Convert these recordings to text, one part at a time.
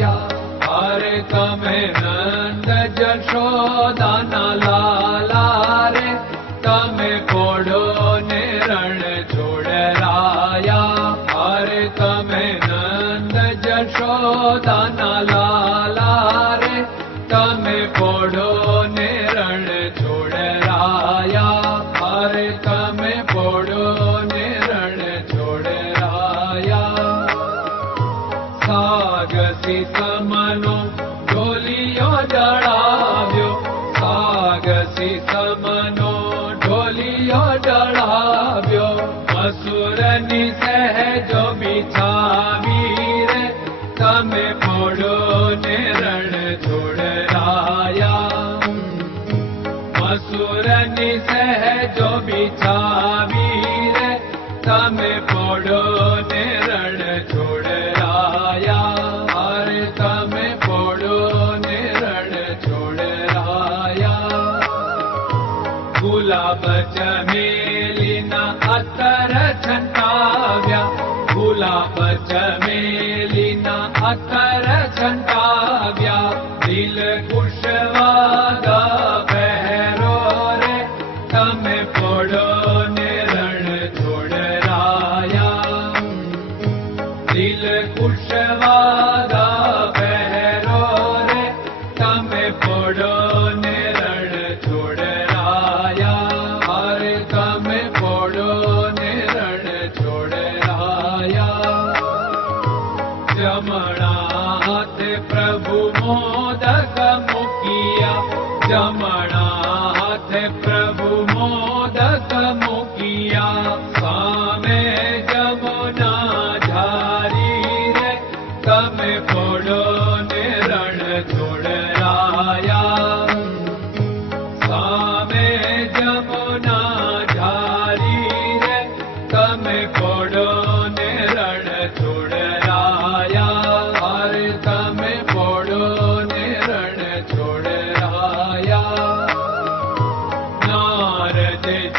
या अरे तमे नन्द ज यशो दाना रे तमे पोढो नेरणोडराया हरे तमे नन्द यशो दाना ला रे तमे पोढो जो बिछावी रे तम पोड़ो ने रण छोड़ राया अरे तम पोड़ो ने रण छोड़ाया गुलाब चमेली Bye.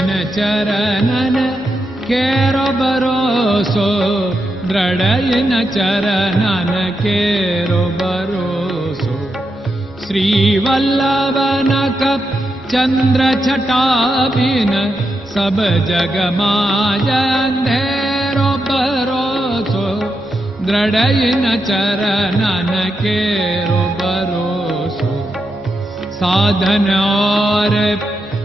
ನಿನ್ನ ಚರಣನ ಕೇರೋ चरन केरो भरोसो द्रडयन चरन केरो भरोसो श्रीवल्लभ चन्द्र छाबिन सब जगमाजेरो भरोसो द्रडयन चरनो भरोसो साधन और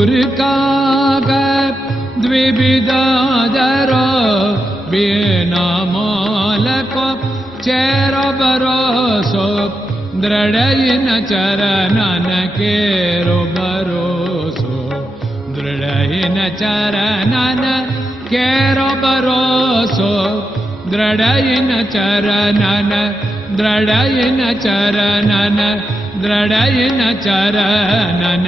कै सूर्यकाग द्विविदादर बेनामालको चेर बरोसो दृढयिन चरणन केरो दृढयिन चरणन केरो दृढयिन चरणन दृढयिन चरणन दृढयिन चरणन